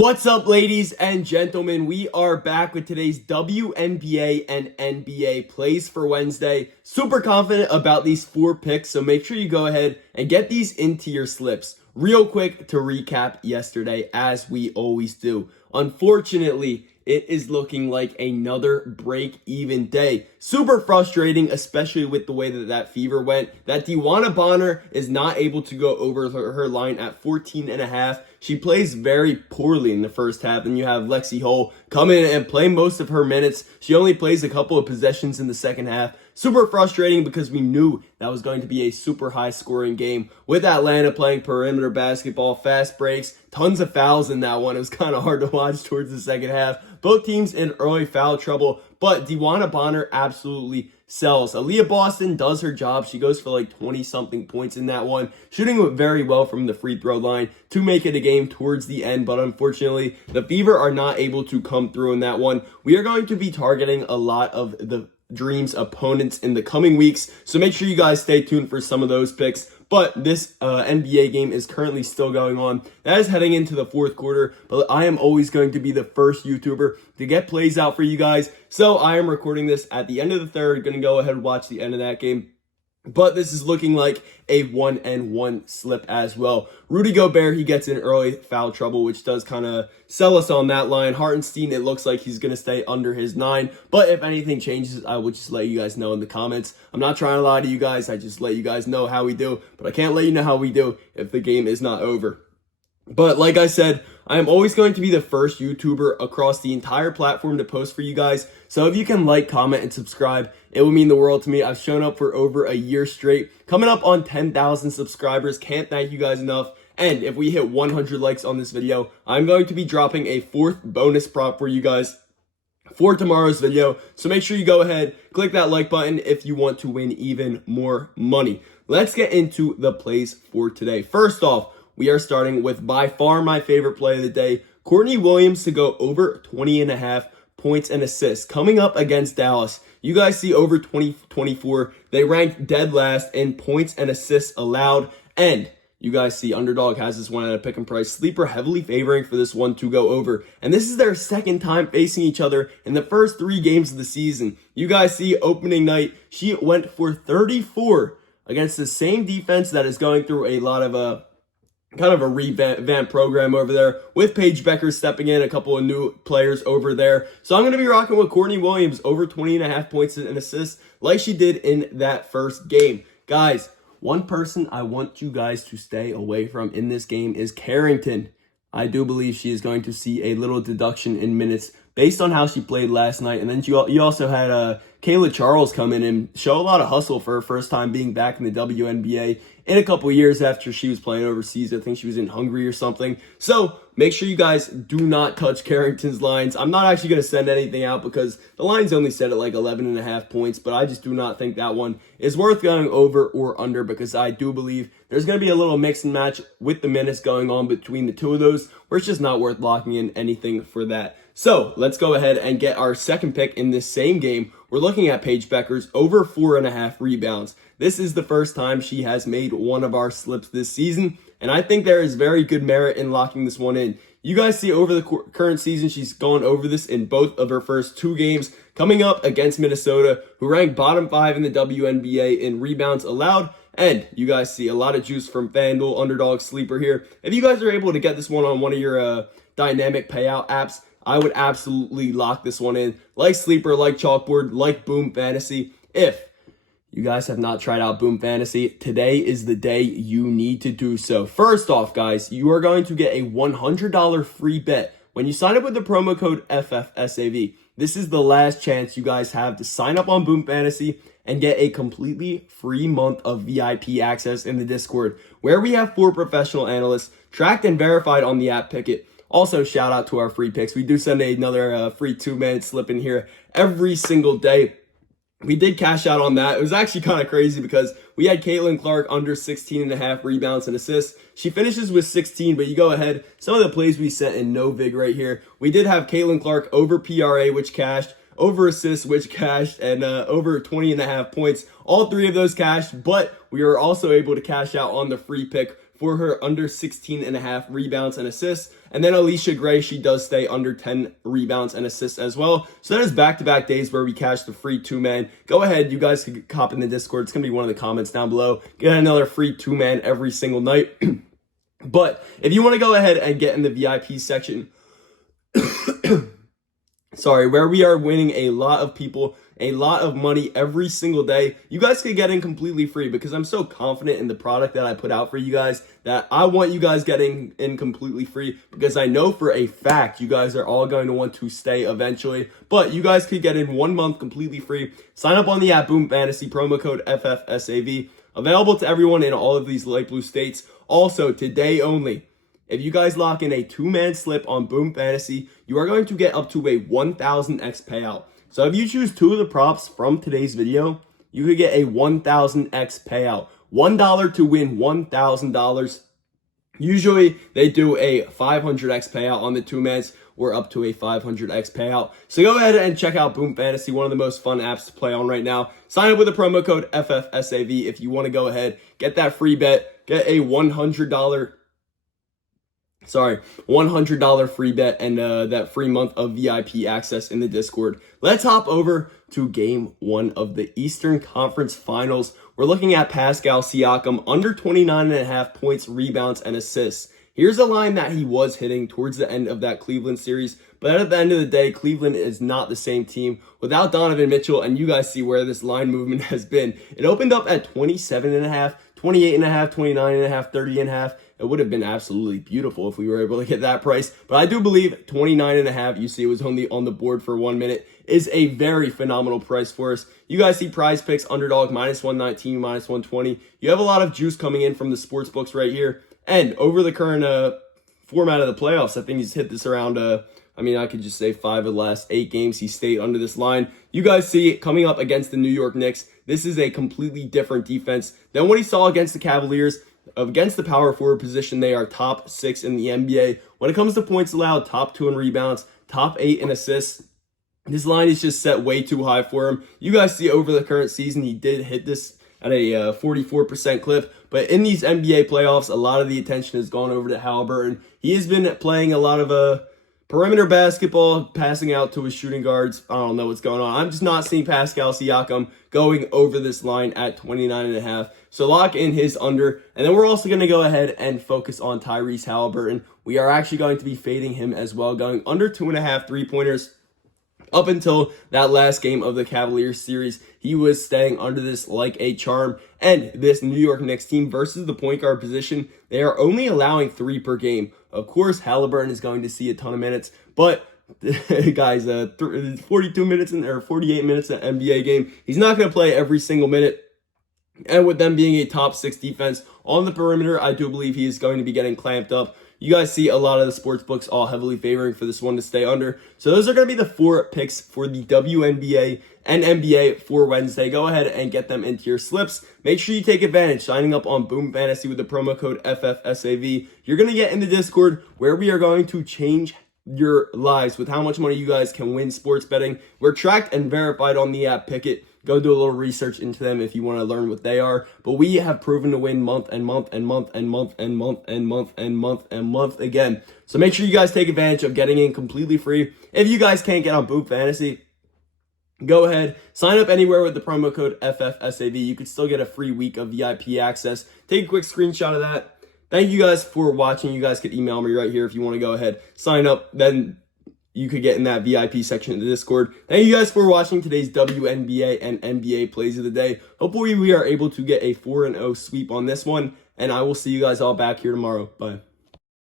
What's up, ladies and gentlemen? We are back with today's WNBA and NBA plays for Wednesday. Super confident about these 4 picks, so make sure you go ahead and get these into your slips. Real quick to recap yesterday, as we always do. Unfortunately, it is looking like another break-even day. Super frustrating, especially with the way that fever went. That DeWanna Bonner is not able to go over her line at 14.5. She plays very poorly in the first half. And you have Lexi Hull come in and play most of her minutes. She only plays a couple of possessions in the second half. Super frustrating because we knew that was going to be a super high scoring game with Atlanta playing perimeter basketball, fast breaks, tons of fouls in that one. It was kind of hard to watch towards the second half. Both teams in early foul trouble, but DeWanna Bonner absolutely sells. Aaliyah Boston does her job. She goes for like 20-something points in that one, shooting very well from the free throw line to make it a game towards the end, but unfortunately, the Fever are not able to come through in that one. We are going to be targeting a lot of the Dream's opponents in the coming weeks, so make sure you guys stay tuned for some of those picks. But this NBA game is currently still going on. That is heading into the fourth quarter, but I am always going to be the first YouTuber to get plays out for you guys. So I am recording this at the end of the third, going to go ahead and watch the end of that game. But this is looking like a 1-and-1 slip as well. Rudy Gobert, he gets in early foul trouble, which does kind of sell us on that line. Hartenstein, it looks like he's going to stay under his 9. But if anything changes, I will just let you guys know in the comments. I'm not trying to lie to you guys. I just let you guys know how we do. But I can't let you know how we do if the game is not over. But like I said, I am always going to be the first YouTuber across the entire platform to post for you guys. So if you can like, comment, and subscribe, it would mean the world to me. I've shown up for over a year straight. Coming up on 10,000 subscribers. Can't thank you guys enough. And if we hit 100 likes on this video, I'm going to be dropping a 4th bonus prop for you guys for tomorrow's video. So make sure you go ahead, click that like button if you want to win even more money. Let's get into the plays for today. First off, we are starting with by far my favorite play of the day, Courtney Williams to go over 20.5 points and assists. Coming up against Dallas, you guys see over 20-24. They ranked dead last in points and assists allowed. And you guys see Underdog has this one at a pick and price. Sleeper heavily favoring for this one to go over. And this is their second time facing each other in the first 3 games of the season. You guys see opening night, she went for 34 against the same defense that is going through a lot of kind of a revamp program over there with Paige Becker stepping in, a couple of new players over there. So I'm going to be rocking with Courtney Williams over 20.5 points and assists like she did in that first game. Guys, one person I want you guys to stay away from in this game is Carrington. I do believe she is going to see a little deduction in minutes based on how she played last night. And then you also had Kayla Charles come in and show a lot of hustle for her first time being back in the WNBA in a couple years after she was playing overseas. I think she was in Hungary or something. So make sure you guys do not touch Carrington's lines. I'm not actually going to send anything out because the line's only set at like 11.5 points, but I just do not think that one is worth going over or under because I do believe there's going to be a little mix and match with the minutes going on between the two of those where it's just not worth locking in anything for that. So let's go ahead and get our second pick in this same game. We're looking at Paige Becker's over 4.5 rebounds. This is the first time she has made one of our slips this season, and I think there is very good merit in locking this one in. You guys see over the current season, she's gone over this in both of her first 2 games, coming up against Minnesota, who ranked bottom 5 in the WNBA in rebounds allowed. And you guys see a lot of juice from FanDuel, Underdog, Sleeper here. If you guys are able to get this one on one of your dynamic payout apps, I would absolutely lock this one in, like Sleeper, like Chalkboard, like Boom Fantasy. If you guys have not tried out Boom Fantasy, today is the day you need to do so. First off, guys, you are going to get a $100 free bet when you sign up with the promo code FFSAV. This is the last chance you guys have to sign up on Boom Fantasy and get a completely free month of VIP access in the Discord, where we have 4 professional analysts tracked and verified on the app Picket. Also, shout out to our free picks. We do send another free 2-minute slip in here every single day. We did cash out on that. It was actually kind of crazy because we had Caitlin Clark under 16.5 rebounds and assists. She finishes with 16, but you go ahead. Some of the plays we sent in no vig right here. We did have Caitlin Clark over PRA, which cashed, over assists, which cashed, and over 20.5 points. All 3 of those cashed, but we were also able to cash out on the free pick for her under 16.5 rebounds and assists. And then Alicia Gray, she does stay under 10 rebounds and assists as well. So that is back-to-back days where we catch the free two-man. Go ahead, you guys can hop in the Discord. It's going to be one of the comments down below. Get another free two-man every single night. But if you want to go ahead and get in the VIP section, sorry, where we are winning a lot of people, a lot of money every single day, you guys can get in completely free because I'm so confident in the product that I put out for you guys that I want you guys getting in completely free because I know for a fact you guys are all going to want to stay eventually. But you guys could get in 1 month completely free. Sign up on the app Boom Fantasy, promo code FFSAV. Available to everyone in all of these light blue states. Also, today only, if you guys lock in a two-man slip on Boom Fantasy, you are going to get up to a 1,000x payout. So if you choose 2 of the props from today's video, you could get a 1,000x payout. $1 to win $1,000. Usually, they do a 500x payout on the two-mans or up to a 500x payout. So go ahead and check out Boom Fantasy, one of the most fun apps to play on right now. Sign up with the promo code FFSAV if you want to go ahead, get that free bet, get a $100 free bet and that free month of VIP access in the Discord. Let's hop over to game 1 of the Eastern Conference Finals. We're looking at Pascal Siakam, under 29.5 points, rebounds, and assists. Here's a line that he was hitting towards the end of that Cleveland series, but at the end of the day, Cleveland is not the same team without Donovan Mitchell, and you guys see where this line movement has been. It opened up at 27.5, 28.5, 29.5, 30.5. It would have been absolutely beautiful if we were able to get that price. But I do believe 29.5, you see it was only on the board for 1 minute, is a very phenomenal price for us. You guys see PrizePicks, underdog, -119, -120. You have a lot of juice coming in from the sports books right here. And over the current format of the playoffs, I think he's hit this around, I could just say 5 of the last 8 games he stayed under this line. You guys see it coming up against the New York Knicks. This is a completely different defense than what he saw against the Cavaliers. Against the power forward position, they are top 6 in the NBA. When it comes to points allowed, top 2 in rebounds, top 8 in assists. This line is just set way too high for him. You guys see over the current season, he did hit this at a 44% clip. But in these NBA playoffs, a lot of the attention has gone over to Halliburton. He has been playing a lot of perimeter basketball, passing out to his shooting guards. I don't know what's going on. I'm just not seeing Pascal Siakam going over this line at 29.5. So lock in his under. And then we're also going to go ahead and focus on Tyrese Halliburton. We are actually going to be fading him as well, going under 2.5 3-pointers. Up until that last game of the Cavaliers series, he was staying under this like a charm. And this New York Knicks team versus the point guard position, they are only allowing 3 per game. Of course, Halliburton is going to see a ton of minutes, but guys, 42 minutes or 48 minutes in an NBA game, he's not going to play every single minute. And with them being a top 6 defense on the perimeter, I do believe he is going to be getting clamped up. You guys see a lot of the sports books all heavily favoring for this one to stay under. So those are going to be the 4 picks for the WNBA and NBA for Wednesday. Go ahead and get them into your slips. Make sure you take advantage signing up on Boom Fantasy with the promo code FFSAV. You're going to get in the Discord where we are going to change your lives with how much money you guys can win sports betting. We're tracked and verified on the app Pickett. Go do a little research into them if you want to learn what they are. But we have proven to win month and month and month and month and month and month and month and month again. So make sure you guys take advantage of getting in completely free. If you guys can't get on Boom Fantasy, go ahead, sign up anywhere with the promo code FFSAV. You could still get a free week of VIP access. Take a quick screenshot of that. Thank you guys for watching. You guys could email me right here if you want to go ahead, sign up. Then you could get in that VIP section of the Discord. Thank you guys for watching today's WNBA and NBA plays of the day. Hopefully we are able to get a 4-0 sweep on this one, and I will see you guys all back here tomorrow. Bye.